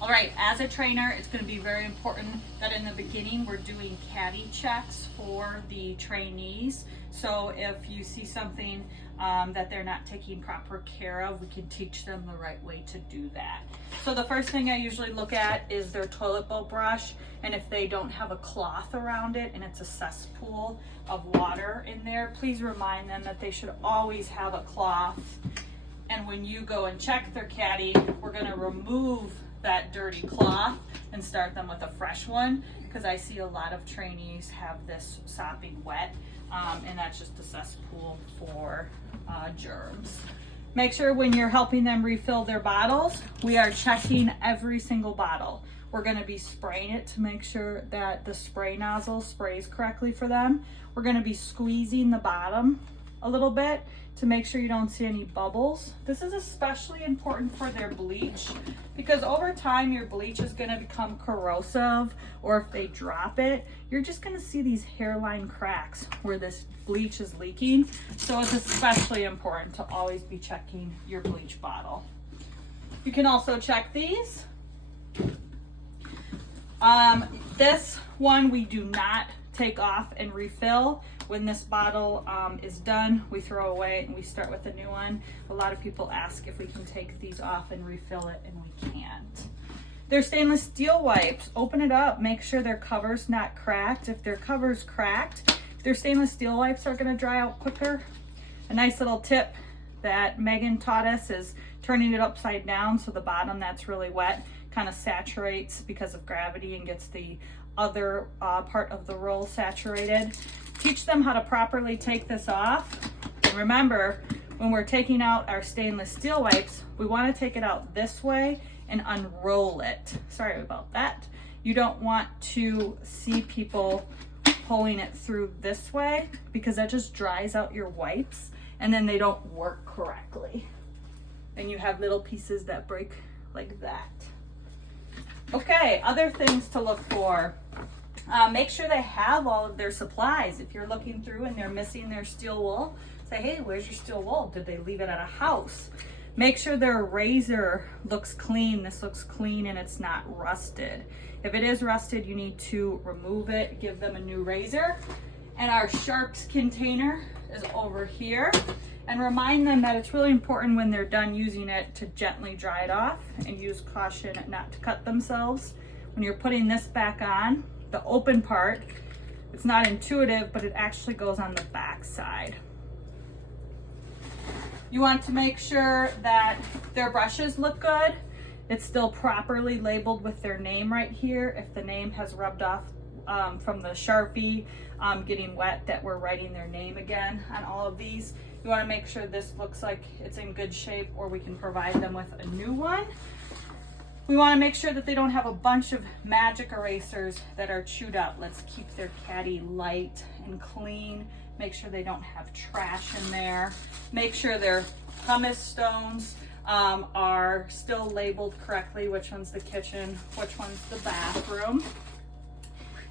All right, as a trainer, it's going to be very important that in the beginning we're doing caddy checks for the trainees. So if you see something that they're not taking proper care of, we can teach them the right way to do that. So the first thing I usually look at is their toilet bowl brush, and if they don't have a cloth around it and it's a cesspool of water in there, please remind them that they should always have a cloth. And when you go and check their caddy, we're going to remove that dirty cloth and start them with a fresh one, because I see a lot of trainees have this sopping wet, and that's just a cesspool for germs. Make sure when you're helping them refill their bottles, we are checking every single bottle. We're going to be spraying it to make sure that the spray nozzle sprays correctly for them. We're going to be squeezing the bottom a little bit to make sure you don't see any bubbles. This is especially important for their bleach, because over time your bleach is going to become corrosive, or if they drop it, you're just going to see these hairline cracks where this bleach is leaking. So it's especially important to always be checking your bleach bottle. You can also check these. This one we do not take off and refill. When this bottle is done, we throw away and we start with a new one. A lot of people ask if we can take these off and refill it, and we can't. They're stainless steel wipes. Open it up, make sure their cover's not cracked. If their cover's cracked, their stainless steel wipes are gonna dry out quicker. A nice little tip that Megan taught us is turning it upside down so the bottom that's really wet kind of saturates because of gravity and gets the other part of the roll saturated. Teach them how to properly take this off. And remember, when we're taking out our stainless steel wipes, we want to take it out this way and unroll it. Sorry about that. You don't want to see people pulling it through this way, because that just dries out your wipes and then they don't work correctly. And you have little pieces that break like that. Okay, other things to look for. Make sure they have all of their supplies. If you're looking through and they're missing their steel wool, say, hey, where's your steel wool? Did they leave it at a house? Make sure their razor looks clean. This looks clean and it's not rusted. If it is rusted, you need to remove it, give them a new razor. And our sharps container is over here. And remind them that it's really important when they're done using it to gently dry it off and use caution not to cut themselves. When you're putting this back on, the open part, it's not intuitive, but it actually goes on the back side. You want to make sure that their brushes look good. It's still properly labeled with their name right here. If the name has rubbed off from the Sharpie getting wet, that we're writing their name again on all of these. You want to make sure this looks like it's in good shape, or we can provide them with a new one. We want to make sure that they don't have a bunch of magic erasers that are chewed up. Let's keep their caddy light and clean. Make sure they don't have trash in there. Make sure their pumice stones are still labeled correctly. Which one's the kitchen, which one's the bathroom.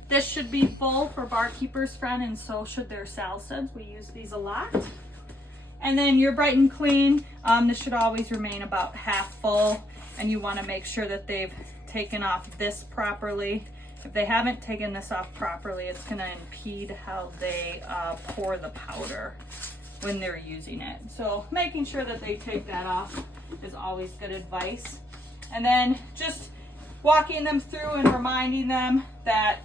This should be full for Barkeeper's Friend, and so should their salsas. We use these a lot. And then your bright and clean, this should always remain about half full, and you want to make sure that they've taken off this properly. If they haven't taken this off properly, it's going to impede how they pour the powder when they're using it. So making sure that they take that off is always good advice. And then just walking them through and reminding them that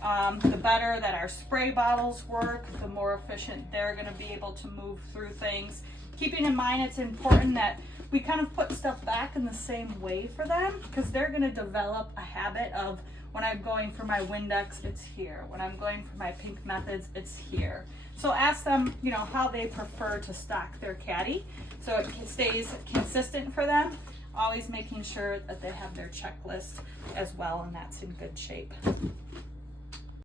the better that our spray bottles work, the more efficient they're going to be able to move through things. Keeping in mind it's important that we kind of put stuff back in the same way for them, because they're going to develop a habit of, when I'm going for my Windex, it's here. When I'm going for my Pink Methods, it's here. So ask them, you know, how they prefer to stock their caddy so it stays consistent for them. Always making sure that they have their checklist as well, and that's in good shape.